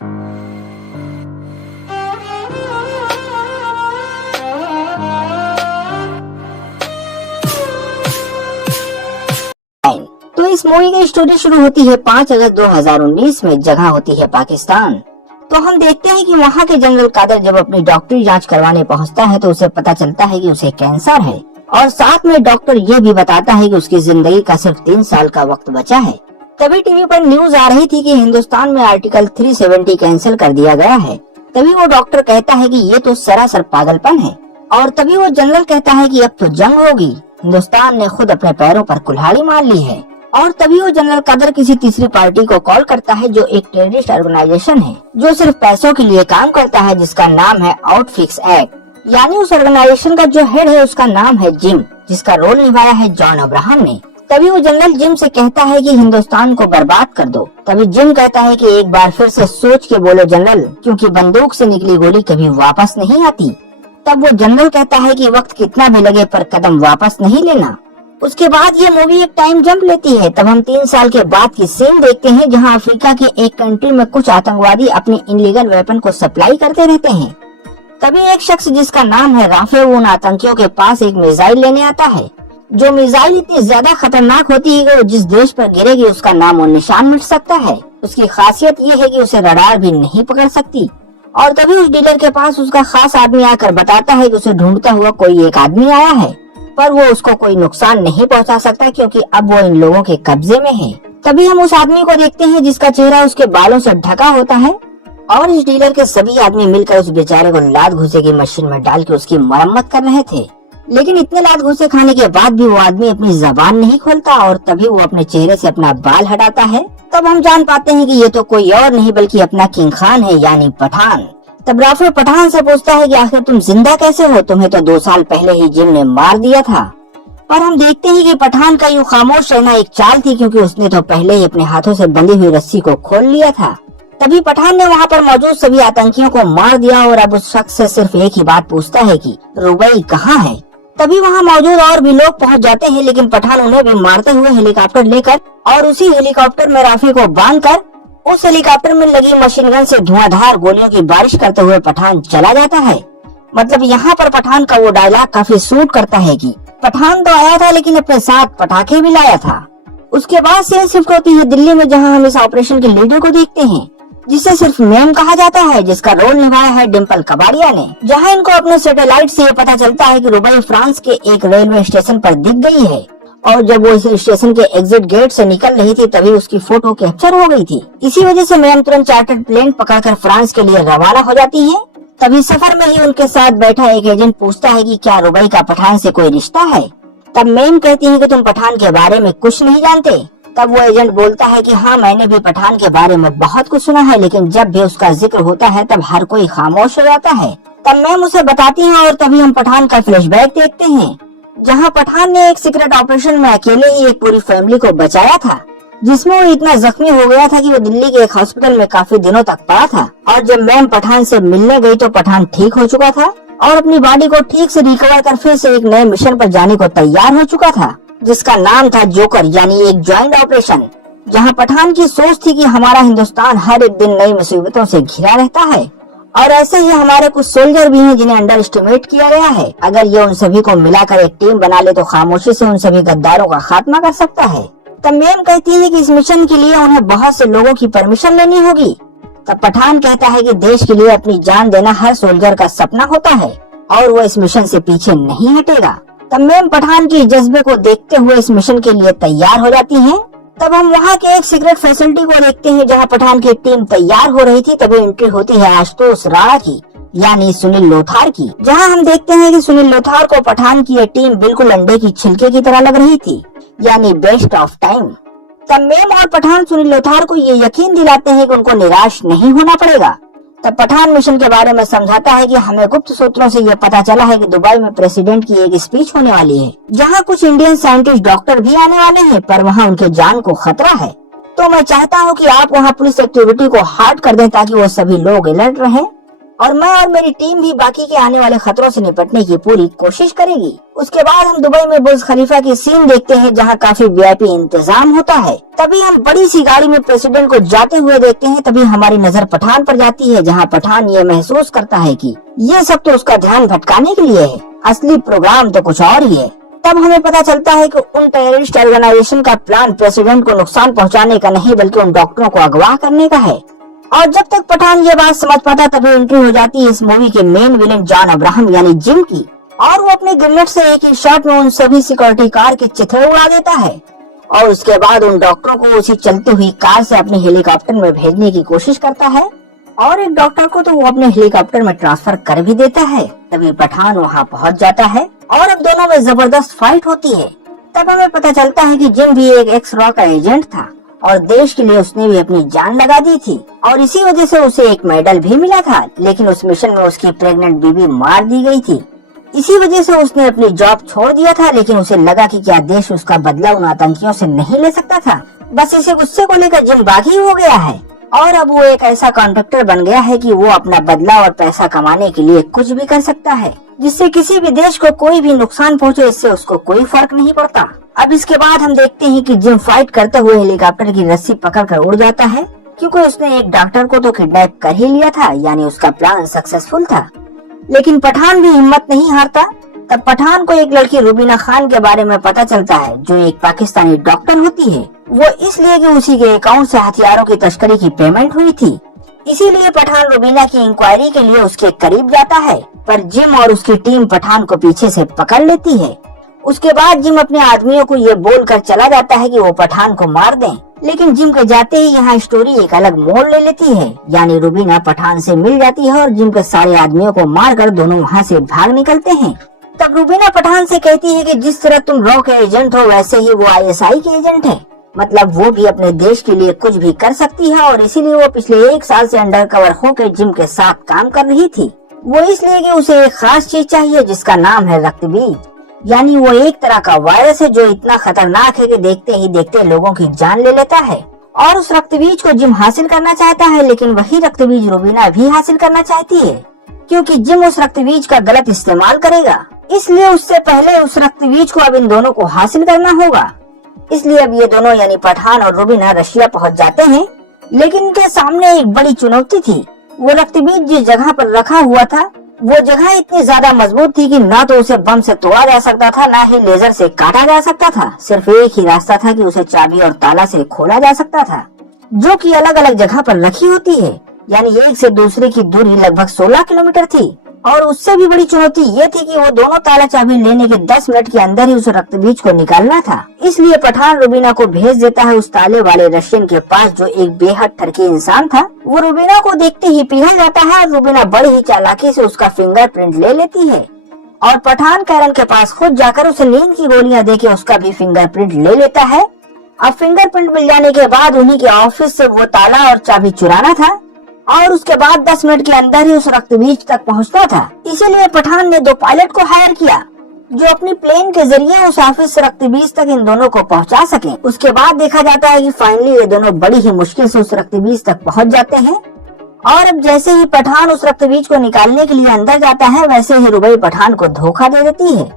तो इस मूवी की स्टोरी शुरू होती है 5 अगस्त 2019 में। जगह होती है पाकिस्तान। तो हम देखते हैं कि वहाँ के जनरल कादर जब अपनी डॉक्टरी जांच करवाने पहुँचता है तो उसे पता चलता है कि उसे कैंसर है, और साथ में डॉक्टर ये भी बताता है कि उसकी जिंदगी का सिर्फ 3 साल का वक्त बचा है। तभी टीवी पर न्यूज आ रही थी कि हिंदुस्तान में आर्टिकल 370 कैंसिल कर दिया गया है। तभी वो डॉक्टर कहता है कि ये तो सरासर पागलपन है, और तभी वो जनरल कहता है कि अब तो जंग होगी, हिंदुस्तान ने खुद अपने पैरों पर कुल्हाड़ी मार ली है। और तभी वो जनरल कादर किसी तीसरी पार्टी को कॉल करता है जो एक टेररिस्ट ऑर्गेनाइजेशन है जो सिर्फ पैसों के लिए काम करता है, जिसका नाम है आउटफिक्स एक्ट। यानी उस ऑर्गेनाइजेशन का जो हेड है उसका नाम है जिम, जिसका रोल निभाया है जॉन अब्राहम ने। तभी वो जनरल जिम से कहता है कि हिंदुस्तान को बर्बाद कर दो। तभी जिम कहता है कि एक बार फिर से सोच के बोलो जनरल, क्योंकि बंदूक से निकली गोली कभी वापस नहीं आती। तब वो जनरल कहता है कि वक्त कितना भी लगे पर कदम वापस नहीं लेना। उसके बाद ये मूवी एक टाइम जंप लेती है। तब हम 3 साल के बाद की सीन देखते हैं जहां अफ्रीका के एक कंट्री में कुछ आतंकवादी अपने इनलीगल वेपन को सप्लाई करते रहते हैं। तभी एक शख्स जिसका नाम है राफे उन आतंकियों के पास एक मिसाइल लेने आता है। जो मिसाइल इतनी ज्यादा खतरनाक होती है कि वो जिस देश पर गिरेगी उसका नाम और निशान मिट सकता है। उसकी खासियत ये है कि उसे रडार भी नहीं पकड़ सकती। और तभी उस डीलर के पास उसका खास आदमी आकर बताता है कि उसे ढूंढता हुआ कोई एक आदमी आया है, पर वो उसको कोई नुकसान नहीं पहुंचा सकता क्योंकि अब वो इन लोगों के कब्जे में है। तभी हम उस आदमी को देखते हैं जिसका चेहरा उसके बालों से ढका होता है, और इस डीलर के सभी आदमी मिलकर उस बेचारे को लात घुसे की मशीन में डाल के उसकी मरम्मत कर रहे थे। लेकिन इतने लात घुसे खाने के बाद भी वो आदमी अपनी जबान नहीं खोलता, और तभी वो अपने चेहरे से अपना बाल हटाता है। तब हम जान पाते हैं कि ये तो कोई और नहीं बल्कि अपना किंग खान है, यानी पठान। तब राफे पठान से पूछता है कि आखिर तुम जिंदा कैसे हो, तुम्हें तो 2 साल पहले ही जिम ने मार दिया था। पर हम देखते हैं कि पठान का यूं खामोश रहना एक चाल थी, क्योंकि उसने तो पहले ही अपने हाथों से बंधी हुई रस्सी को खोल लिया था। तभी पठान ने वहाँ पर मौजूद सभी आतंकियों को मार दिया, और अब उस शख्स से सिर्फ एक ही बात पूछता है कि रुबई कहाँ है। तभी वहाँ मौजूद और भी लोग पहुँच जाते हैं, लेकिन पठान उन्हें भी मारते हुए हेलीकॉप्टर लेकर और उसी हेलीकॉप्टर में राफे को बांधकर उस हेलीकॉप्टर में लगी मशीन गन से धुआंधार गोलियों की बारिश करते हुए पठान चला जाता है। मतलब यहाँ पर पठान का वो डायलॉग काफी सूट करता है कि पठान तो आया था लेकिन अपने साथ पटाखे भी लाया था। उसके बाद से शिफ्ट होती है दिल्ली में, जहाँ हम इस ऑपरेशन के लीडर को देखते हैं जिसे सिर्फ मेम कहा जाता है, जिसका रोल निभाया है डिम्पल कबाड़िया ने। जहाँ इनको अपने सैटेलाइट से ये पता चलता है कि रुबई फ्रांस के एक रेलवे स्टेशन पर दिख गई है, और जब वो इस स्टेशन के एग्जिट गेट से निकल रही थी तभी उसकी फोटो कैप्चर हो गई थी। इसी वजह से मैम तुरंत चार्टर्ड प्लेन पकड़कर फ्रांस के लिए रवाना हो जाती है। तभी सफर में ही उनके साथ बैठा एक एजेंट पूछता है कि क्या रुबई का पठान से कोई रिश्ता है। तब मैम कहती है कि तुम पठान के बारे में कुछ नहीं जानते। तब वो एजेंट बोलता है कि हाँ, मैंने भी पठान के बारे में बहुत कुछ सुना है, लेकिन जब भी उसका जिक्र होता है तब हर कोई खामोश हो जाता है। तब मैम उसे बताती है, और तभी हम पठान का फ्लैशबैक देखते हैं जहाँ पठान ने एक सीक्रेट ऑपरेशन में अकेले ही एक पूरी फैमिली को बचाया था, जिसमें वो इतना जख्मी हो गया था कि वो दिल्ली के एक हॉस्पिटल में काफी दिनों तक पड़ा था। और जब मैम पठान से मिलने गई तो पठान ठीक हो चुका था और अपनी बॉडी को ठीक से रिकवर कर फिर से एक नए मिशन पर जाने को तैयार हो चुका था, जिसका नाम था जोकर, यानी एक ज्वाइंट ऑपरेशन। जहाँ पठान की सोच थी कि हमारा हिंदुस्तान हर एक दिन नई मुसीबतों से घिरा रहता है, और ऐसे ही हमारे कुछ सोल्जर भी हैं जिन्हें अंडर एस्टिमेट किया गया है। अगर ये उन सभी को मिलाकर एक टीम बना ले तो खामोशी से उन सभी गद्दारों का खात्मा कर सकता है। तब मैम कहती है कि इस मिशन के लिए उन्हें बहुत से लोगों की परमिशन लेनी होगी। तब पठान कहता है कि देश के लिए अपनी जान देना हर सोल्जर का सपना होता है और वो इस मिशन से पीछे नहीं हटेगा। तब मैम पठान की जज्बे को देखते हुए इस मिशन के लिए तैयार हो जाती हैं। तब हम वहाँ के एक सीक्रेट फैसिलिटी को देखते हैं जहाँ पठान की टीम तैयार हो रही थी। तभी एंट्री होती है आशुतोष राणा की, यानी सुनील लोथार की, जहाँ हम देखते हैं कि सुनील लोथार को पठान की ये टीम बिल्कुल अंडे की छिलके की तरह लग रही थी, यानी बेस्ट ऑफ टाइम। तब मैम और पठान सुनील लोथार को ये यकीन दिलाते हैं कि उनको निराश नहीं होना पड़ेगा। तब पठान मिशन के बारे में समझाता है कि हमें गुप्त सूत्रों से ये पता चला है कि दुबई में प्रेसिडेंट की एक स्पीच होने वाली है, जहां कुछ इंडियन साइंटिस्ट डॉक्टर भी आने वाले हैं, पर वहां उनके जान को खतरा है। तो मैं चाहता हूं कि आप वहां पुलिस एक्टिविटी को हार्ड कर दें ताकि वो सभी लोग अलर्ट रहें और मैं और मेरी टीम भी बाकी के आने वाले खतरों से निपटने की पूरी कोशिश करेगी। उसके बाद हम दुबई में बुर्ज खलीफा की सीन देखते हैं, जहां काफी वीआईपी इंतजाम होता है। तभी हम बड़ी सी गाड़ी में प्रेसिडेंट को जाते हुए देखते हैं। तभी हमारी नजर पठान पर जाती है, जहां पठान ये महसूस करता है कि ये सब तो उसका ध्यान भटकाने के लिए है, असली प्रोग्राम तो कुछ और ही है। तब हमें पता चलता है कि उन टेररिस्ट ऑर्गेनाइजेशन का प्लान प्रेसिडेंट को नुकसान पहुंचाने का नहीं, बल्कि उन डॉक्टरों को अगवा करने का है। और जब तक पठान ये बात समझ पाता, तभी एंट्री हो जाती है इस मूवी के मेन विलेन जॉन अब्राहम यानी जिम की, और वो अपने ग्रेनेड से एक ही शॉट में उन सभी सिक्योरिटी कार के चिथड़े उड़ा देता है। और उसके बाद उन डॉक्टरों को उसी चलती हुई कार से अपने हेलीकॉप्टर में भेजने की कोशिश करता है, और एक डॉक्टर को तो वो अपने हेलीकॉप्टर में ट्रांसफर कर भी देता है। तभी पठान वहाँ पहुँच जाता है और अब दोनों में जबरदस्त फाइट होती है। तब हमें पता चलता है कि जिम भी एक एक्स रॉ का एजेंट था और देश के लिए उसने भी अपनी जान लगा दी थी, और इसी वजह से उसे एक मेडल भी मिला था। लेकिन उस मिशन में उसकी प्रेग्नेंट बीवी मार दी गई थी। इसी वजह से उसने अपनी जॉब छोड़ दिया था। लेकिन उसे लगा कि क्या देश उसका बदला उन आतंकियों से नहीं ले सकता था। बस इसे गुस्से को लेकर जिम बागी हो गया है, और अब वो एक ऐसा कॉन्ट्रैक्टर बन गया है कि वो अपना बदला और पैसा कमाने के लिए कुछ भी कर सकता है, जिससे किसी भी देश को कोई भी नुकसान पहुंचे, इससे उसको कोई फर्क नहीं पड़ता। अब इसके बाद हम देखते हैं कि जिम फाइट करते हुए हेलीकॉप्टर की रस्सी पकड़कर उड़ जाता है, क्योंकि उसने एक डॉक्टर को तो किडनैप कर ही लिया था, यानी उसका प्लान सक्सेसफुल था। लेकिन पठान भी हिम्मत नहीं हारता। तब पठान को एक लड़की रुबीना खान के बारे में पता चलता है, जो एक पाकिस्तानी डॉक्टर होती है। वो इसलिए कि उसी के अकाउंट से हथियारों की तस्करी की पेमेंट हुई थी। इसीलिए पठान रुबीना की इंक्वायरी के लिए उसके करीब जाता है, पर जिम और उसकी टीम पठान को पीछे से पकड़ लेती है। उसके बाद जिम अपने आदमियों को ये बोलकर चला जाता है कि वो पठान को मार दें। लेकिन जिम के जाते ही यहाँ स्टोरी एक अलग मोड़ ले लेती है, यानी रुबीना पठान से मिल जाती है और जिम के सारे आदमियों को मारकर दोनों वहाँ से भाग निकलते हैं। तब रुबीना पठान से कहती है कि जिस तरह तुम रॉ के एजेंट हो, वैसे ही वो आईएसआई के एजेंट है। मतलब वो भी अपने देश के लिए कुछ भी कर सकती है, और इसीलिए वो पिछले 1 साल से अंडरकवर होकर जिम के साथ काम कर रही थी। वो इसलिए कि उसे एक खास चीज चाहिए, जिसका नाम है रक्तबीज। यानी वो एक तरह का वायरस है जो इतना खतरनाक है कि देखते ही देखते लोगों की जान ले लेता है। और उस रक्तबीज को जिम हासिल करना चाहता है, लेकिन वही रक्तबीज रुबीना भी हासिल करना चाहती है, क्योंकि जिम उस रक्तबीज का गलत इस्तेमाल करेगा। इसलिए उससे पहले उस रक्तबीज को अब इन दोनों को हासिल करना होगा। इसलिए अब ये दोनों यानी पठान और रुबीना रशिया पहुंच जाते हैं। लेकिन इनके सामने एक बड़ी चुनौती थी। वो रक्तबीज जिस जगह पर रखा हुआ था, वो जगह इतनी ज्यादा मजबूत थी कि ना तो उसे बम से तोड़ा जा सकता था, ना ही लेजर से काटा जा सकता था। सिर्फ एक ही रास्ता था कि उसे चाबी और ताला से खोला जा सकता था, जो कि अलग अलग जगह पर रखी होती है। यानी एक से दूसरे की दूरी लगभग 16 किलोमीटर थी। और उससे भी बड़ी चुनौती ये थी कि वो दोनों ताला चाबी लेने के 10 मिनट के अंदर ही उस रक्तबीज को निकालना था। इसलिए पठान रुबीना को भेज देता है उस ताले वाले रशियन के पास, जो एक बेहद ठरकी इंसान था। वो रुबीना को देखते ही पिघल जाता है और रुबीना बड़ी ही चालाकी से उसका फिंगरप्रिंट ले लेती है। और पठान कैरन के पास खुद जाकर उसे नींद की गोलियां देके उसका भी फिंगरप्रिंट ले लेता है। अब फिंगरप्रिंट मिल जाने के बाद उन्हीं के ऑफिस से वो ताला और चाबी चुराना था, और उसके बाद 10 मिनट के अंदर ही उस रक्तबीज तक पहुंचना था। इसीलिए पठान ने 2 पायलट को हायर किया, जो अपनी प्लेन के जरिए उस ऑफिस से रक्तबीज तक इन दोनों को पहुंचा सके। उसके बाद देखा जाता है कि फाइनली ये दोनों बड़ी ही मुश्किल से उस रक्तबीज तक पहुंच जाते हैं। और अब जैसे ही पठान उस रक्तबीज को निकालने के लिए अंदर जाता है, वैसे ही रुबई पठान को धोखा दे देती है।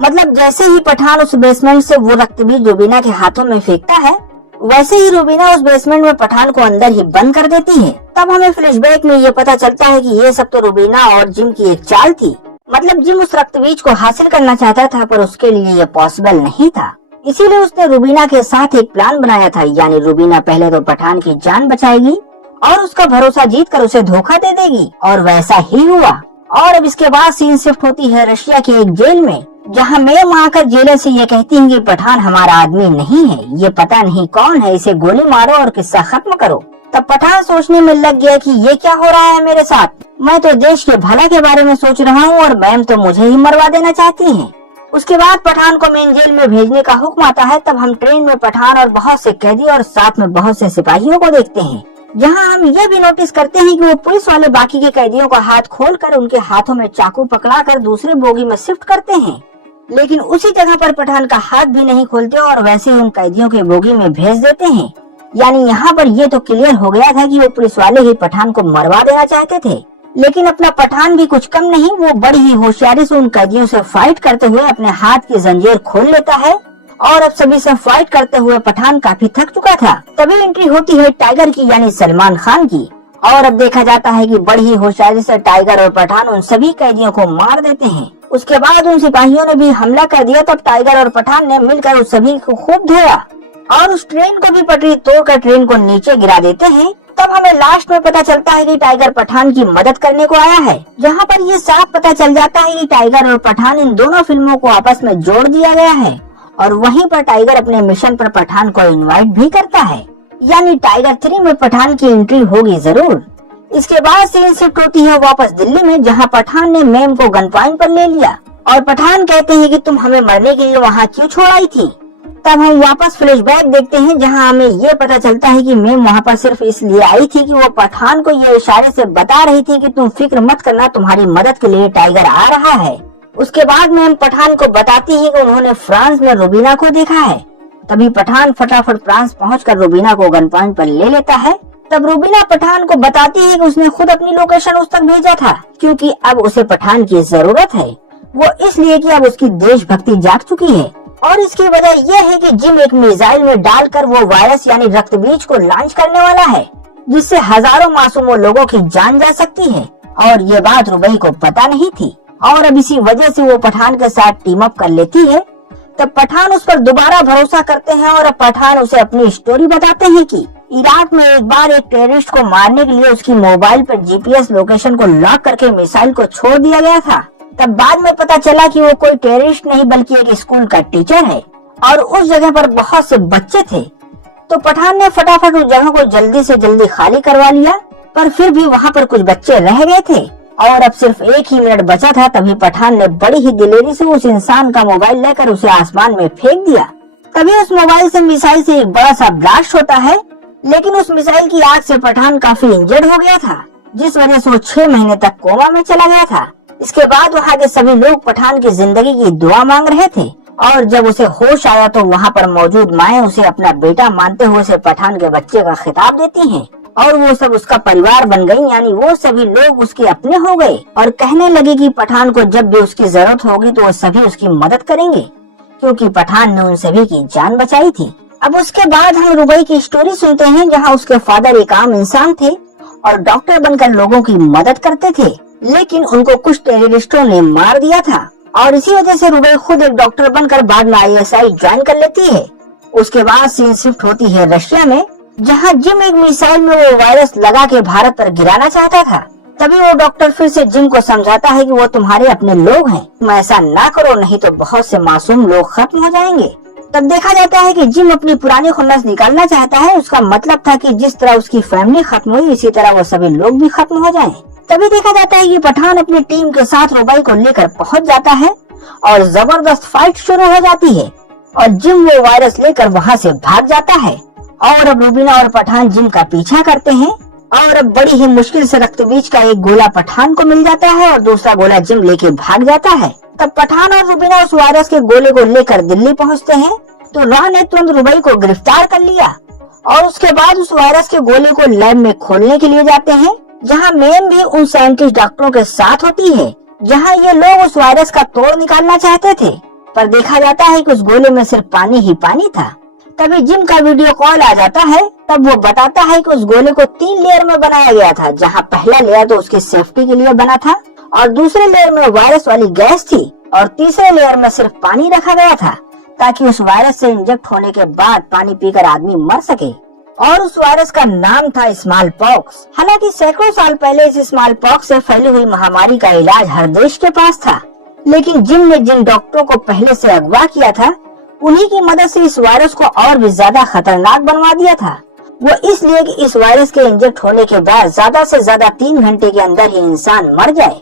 मतलब जैसे ही पठान उस बेसमेंट से वो रक्तबीज रुबीना के हाथों में फेंकता है, वैसे ही रुबीना उस बेसमेंट में पठान को अंदर ही बंद कर देती है। तब हमें फ्लैशबैक में ये पता चलता है कि ये सब तो रुबीना और जिम की एक चाल थी। मतलब जिम उस रक्तबीज को हासिल करना चाहता था, पर उसके लिए ये पॉसिबल नहीं था। इसीलिए उसने रुबीना के साथ एक प्लान बनाया था। यानी रुबीना पहले तो पठान की जान बचाएगी और उसका भरोसा जीत कर उसे धोखा दे देगी, और वैसा ही हुआ। और अब इसके बाद सीन शिफ्ट होती है रशिया के एक जेल में, जहाँ मैम आकर जेलर से ये कहती है कि पठान हमारा आदमी नहीं है, ये पता नहीं कौन है, इसे गोली मारो और किस्सा खत्म करो। तब पठान सोचने में लग गया कि ये क्या हो रहा है मेरे साथ। मैं तो देश के भला के बारे में सोच रहा हूँ और मैम तो मुझे ही मरवा देना चाहती हैं। उसके बाद पठान को मेन जेल में भेजने का हुक्म आता है। तब हम ट्रेन में पठान और बहुत से कैदी और साथ में बहुत से सिपाहियों को देखते हैं, जहां हम ये भी नोटिस करते हैं कि वो पुलिस वाले बाकी के कैदियों का हाथ खोलकर उनके हाथों में चाकू पकड़ाकर दूसरे बोगी में शिफ्ट करते हैं। लेकिन उसी जगह पर पठान का हाथ भी नहीं खोलते और वैसे ही उन कैदियों के बोगी में भेज देते हैं। यानी यहाँ पर ये तो क्लियर हो गया था कि वो पुलिस वाले ही पठान को मरवा देना चाहते थे। लेकिन अपना पठान भी कुछ कम नहीं, वो बड़ी ही होशियारी से उन कैदियों से फाइट करते हुए अपने हाथ की जंजीर खोल लेता है और अब सभी से फाइट करते हुए पठान काफी थक चुका था। तभी एंट्री होती है टाइगर की यानी सलमान खान की और अब देखा जाता है कि बड़ी ही होशियारी से टाइगर और पठान उन सभी कैदियों को मार देते हैं। उसके बाद उन सिपाहियों ने भी हमला कर दिया, तब टाइगर और पठान ने मिलकर उस सभी को खूब धोया और उस ट्रेन को भी पटरी तोड़कर ट्रेन को नीचे गिरा देते हैं। तब हमें लास्ट में पता चलता है कि टाइगर पठान की मदद करने को आया है, जहां पर ये साफ पता चल जाता है कि टाइगर और पठान इन दोनों फिल्मों को आपस में जोड़ दिया गया है और वहीं पर टाइगर अपने मिशन पर पठान को इनवाइट भी करता है, यानी टाइगर 3 में पठान की एंट्री होगी जरूर। इसके बाद सीन शिफ्ट होती है वापस दिल्ली में, जहां पठान ने मेम को गन पॉइंट पर ले लिया और पठान कहते हैं कि तुम हमें मरने के लिए वहाँ क्यों छोड़ आई थी। तब हम वापस फ्लैशबैक देखते हैं, जहां हमें ये पता चलता है कि मेम वहाँ पर सिर्फ इसलिए आई थी कि वो पठान को ये इशारे से बता रही थी कि तुम फिक्र मत करना, तुम्हारी मदद के लिए टाइगर आ रहा है। उसके बाद मेम पठान को बताती है कि उन्होंने फ्रांस में रूबीना को देखा है। तभी पठान फटाफट फ्रांस पहुंचकर रूबीना को गन पॉइंट पर ले लेता है। तब रूबीना पठान को बताती है कि उसने खुद अपनी लोकेशन उस तक भेजा था, क्योंकि अब उसे पठान की जरूरत है। वो इसलिए कि अब उसकी देशभक्ति जाग चुकी है और इसकी वजह यह है कि जिम एक मिसाइल में डालकर वो वायरस यानी रक्त बीज को लॉन्च करने वाला है, जिससे हजारों मासूम लोगों की जान जा सकती है और ये बात रुबई को पता नहीं थी और अब इसी वजह से वो पठान के साथ टीम अप कर लेती है। तब पठान उस पर दोबारा भरोसा करते हैं और अब पठान उसे अपनी स्टोरी बताते हैं कि इराक में एक बार एक टेररिस्ट को मारने के लिए उसकी मोबाइल पर जीपीएस लोकेशन को लॉक करके मिसाइल को छोड़ दिया गया था। तब बाद में पता चला कि वो कोई टेररिस्ट नहीं बल्कि एक स्कूल का टीचर है और उस जगह पर बहुत से बच्चे थे। तो पठान ने फटाफट उस जगह को जल्दी से जल्दी खाली करवा लिया, पर फिर भी वहाँ पर कुछ बच्चे रह गए थे और अब सिर्फ 1 ही मिनट बचा था। तभी पठान ने बड़ी ही दिलेरी से उस इंसान का मोबाइल लेकर उसे आसमान में फेंक दिया। तभी उस मोबाइल से मिसाइल से एक बड़ा सा ब्लास्ट होता है, लेकिन उस मिसाइल की आग से पठान काफी इंजर्ड हो गया था, जिस वजह से वो 6 महीने तक कोमा में चला गया था। इसके बाद वहाँ के सभी लोग पठान की जिंदगी की दुआ मांग रहे थे और जब उसे होश आया तो वहाँ पर मौजूद माएं उसे अपना बेटा मानते हुए उसे पठान के बच्चे का खिताब देती हैं और वो सब उसका परिवार बन गई, यानी वो सभी लोग उसके अपने हो गए और कहने लगे कि पठान को जब भी उसकी जरूरत होगी तो वो सभी उसकी मदद करेंगे, क्योंकि पठान ने उन सभी की जान बचाई थी। अब उसके बाद हम रुबई की स्टोरी सुनते हैं, जहाँ उसके फादर एक आम इंसान थे और डॉक्टर बनकर लोगों की मदद करते थे, लेकिन उनको कुछ टेररिस्टों ने मार दिया था और इसी वजह से रुबई खुद एक डॉक्टर बनकर बाद में ISI ज्वाइन कर लेती है। उसके बाद सीन शिफ्ट होती है रशिया में, जहाँ जिम एक मिसाइल में वो वायरस लगा के भारत पर गिराना चाहता था। तभी वो डॉक्टर फिर से जिम को समझाता है कि वो तुम्हारे अपने लोग हैं, तुम ऐसा ना करो नहीं तो बहुत से मासूम लोग खत्म हो जाएंगे। तब देखा जाता है कि जिम अपनी पुरानी खुन्नस निकालना चाहता है। उसका मतलब था कि जिस तरह उसकी फैमिली खत्म हुई इसी तरह वो सभी लोग भी खत्म हो जाएं। तभी देखा जाता है कि पठान अपनी टीम के साथ रुबई को लेकर पहुंच जाता है और जबरदस्त फाइट शुरू हो जाती है और जिम वो वायरस लेकर वहाँ से भाग जाता है और अब रूबीना और पठान जिम का पीछा करते हैं और अब बड़ी ही मुश्किल से रक्त बीज का एक गोला पठान को मिल जाता है और दूसरा गोला जिम लेके भाग जाता है। तब पठान और रूबीना उस वायरस के गोले को लेकर दिल्ली पहुंचते हैं तो रॉ ने तुरंत रुबई को गिरफ्तार कर लिया और उसके बाद उस वायरस के गोले को लैब में खोलने के लिए जाते हैं, जहाँ मेम भी उन साइंटिस्ट डॉक्टरों के साथ होती है, जहाँ ये लोग उस वायरस का तोड़ निकालना चाहते थे, पर देखा जाता है कि उस गोले में सिर्फ पानी ही पानी था। तभी जिम का वीडियो कॉल आ जाता है। तब वो बताता है कि उस गोले को 3 लेयर में बनाया गया था, जहाँ पहला लेयर तो उसकी सेफ्टी के लिए बना था और दूसरे लेयर में वायरस वाली गैस थी और तीसरे लेयर में सिर्फ पानी रखा गया था, ताकि उस वायरस से इंजेक्ट होने के बाद पानी पीकर आदमी मर सके। और उस वायरस का नाम था स्मॉल पॉक्स। हालांकि सैकड़ों साल पहले इस स्मॉल पॉक्स से फैली हुई महामारी का इलाज हर देश के पास था, लेकिन जिम ने जिन डॉक्टरों को पहले से अगवा किया था उन्हीं की मदद से इस वायरस को और भी ज्यादा खतरनाक बनवा दिया था। वो इसलिए कि इस वायरस के इंजेक्ट होने के बाद ज्यादा से ज्यादा 3 घंटे के अंदर ही इंसान मर जाए।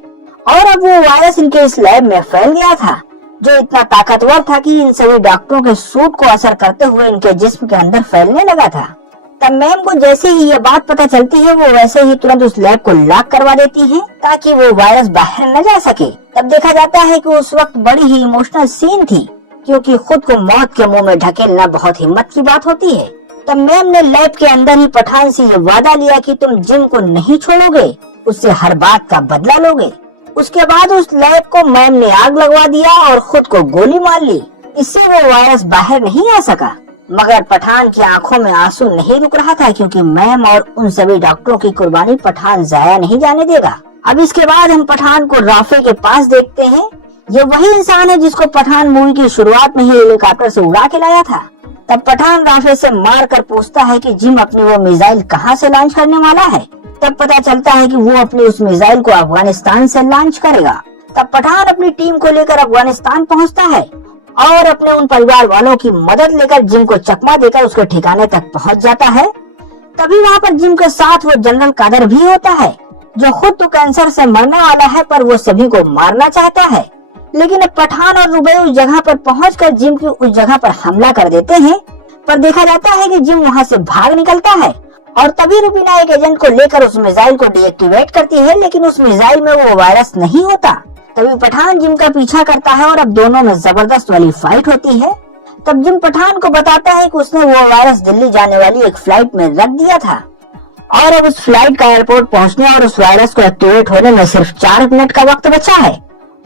और अब वो वायरस इनके इस लैब में फैल गया था, जो इतना ताकतवर था कि इन सभी डॉक्टरों के सूट को असर करते हुए इनके जिस्म के अंदर फैलने लगा था। तब मैम को जैसे ही ये बात पता चलती है वो वैसे ही तुरंत उस लैब को लॉक करवा देती है ताकि वो वायरस बाहर न जा सके। तब देखा जाता है कि उस वक्त बड़ी ही इमोशनल सीन थी, क्योंकि खुद को मौत के मुंह में ढकेलना बहुत हिम्मत की बात होती है। तब मैम ने लैब के अंदर ही पठान से ये वादा लिया कि तुम जिम को नहीं छोड़ोगे उससे हर बात का बदला लोगे। उसके बाद उस लैब को मैम ने आग लगवा दिया और खुद को गोली मार ली। इससे वो वायरस बाहर नहीं आ सका। मगर पठान की आंखों में आंसू नहीं रुक रहा था, क्योंकि मैम और उन सभी डॉक्टरों की कुर्बानी पठान जाया नहीं जाने देगा। अब इसके बाद हम पठान को राफे के पास देखते हैं। ये वही इंसान है जिसको पठान मूवी की शुरुआत में ही हेलीकॉप्टर से उड़ा के लाया था। तब पठान राफे से मार कर पूछता है कि जिम अपनी वो मिसाइल कहाँ से लॉन्च करने वाला है। तब पता चलता है कि वो अपनी उस मिसाइल को अफगानिस्तान से लॉन्च करेगा। तब पठान अपनी टीम को लेकर अफगानिस्तान पहुंचता है और अपने उन परिवार वालों की मदद लेकर जिम को चकमा देकर उसके ठिकाने तक पहुंच जाता है। तभी वहाँ पर जिम के साथ वो जनरल कादर भी होता है, जो खुद तो कैंसर से मरने वाला है, पर वो सभी को मारना चाहता है। लेकिन अब पठान और रुबे उस जगह पर पहुंचकर जिम की उस जगह पर हमला कर देते हैं, पर देखा जाता है कि जिम वहां से भाग निकलता है। और तभी रुबीना एक एजेंट को लेकर उस मिसाइल को डीएक्टिवेट करती है, लेकिन उस मिसाइल में वो वायरस नहीं होता। तभी पठान जिम का पीछा करता है और अब दोनों में जबरदस्त वाली फाइट होती है। तब जिम पठान को बताता है कि उसने वो वायरस दिल्ली जाने वाली एक फ्लाइट में रख दिया था और अब उस फ्लाइट का एयरपोर्ट पहुंचने और उस वायरस को एक्टिवेट होने में सिर्फ 4 मिनट का वक्त बचा है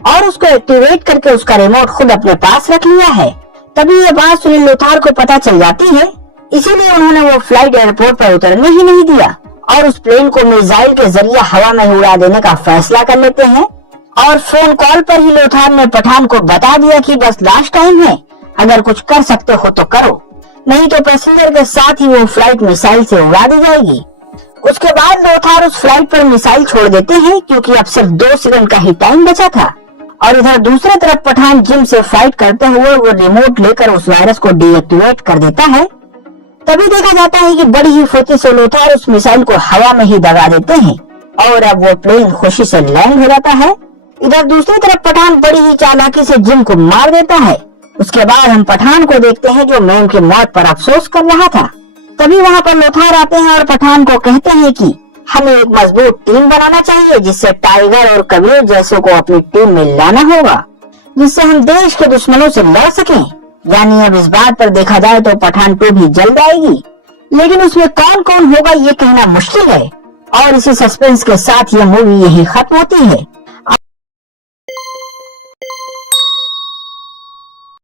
और उसको एक्टिवेट करके उसका रिमोट खुद अपने पास रख लिया है। तभी ये बात सुनील लोथार को पता चल जाती है, इसीलिए उन्होंने वो फ्लाइट एयरपोर्ट पर उतरने ही नहीं दिया और उस प्लेन को मिसाइल के जरिए हवा में उड़ा देने का फैसला कर लेते हैं। और फोन कॉल पर ही लोथार ने पठान को बता दिया कि बस लास्ट टाइम है, अगर कुछ कर सकते हो तो करो, नहीं तो पैसेंजर के साथ ही वो फ्लाइट मिसाइल से उड़ा दी जाएगी। उसके बाद लोथार उस फ्लाइट पर मिसाइल छोड़ देते हैं, क्योंकि अब सिर्फ 2 सेकंड का ही टाइम बचा था। और इधर दूसरी तरफ पठान जिम से फाइट करते हुए वो रिमोट लेकर उस वायरस को डीएक्टिवेट कर देता है। तभी देखा जाता है कि बड़ी ही फुर्ती से लोथार उस मिसाइल को हवा में ही दगा देते हैं और अब वो प्लेन खुशी से लैंड हो जाता है। इधर दूसरी तरफ पठान बड़ी ही चालाकी से जिम को मार देता है। उसके बाद हम पठान को देखते हैं जो मैम की मौत पर अफसोस कर रहा था। तभी वहाँ पर लोथार आते हैं और पठान को कहते हैं कि हमें एक मजबूत टीम बनाना चाहिए, जिससे टाइगर और कबीर जैसों को अपनी टीम में लाना होगा, जिससे हम देश के दुश्मनों से लड़ सकें। यानी अब इस बात पर देखा जाए तो पठान 2 भी जल्द आएगी, लेकिन उसमें कौन कौन होगा ये कहना मुश्किल है। और इसी सस्पेंस के साथ ये मूवी यही खत्म होती है।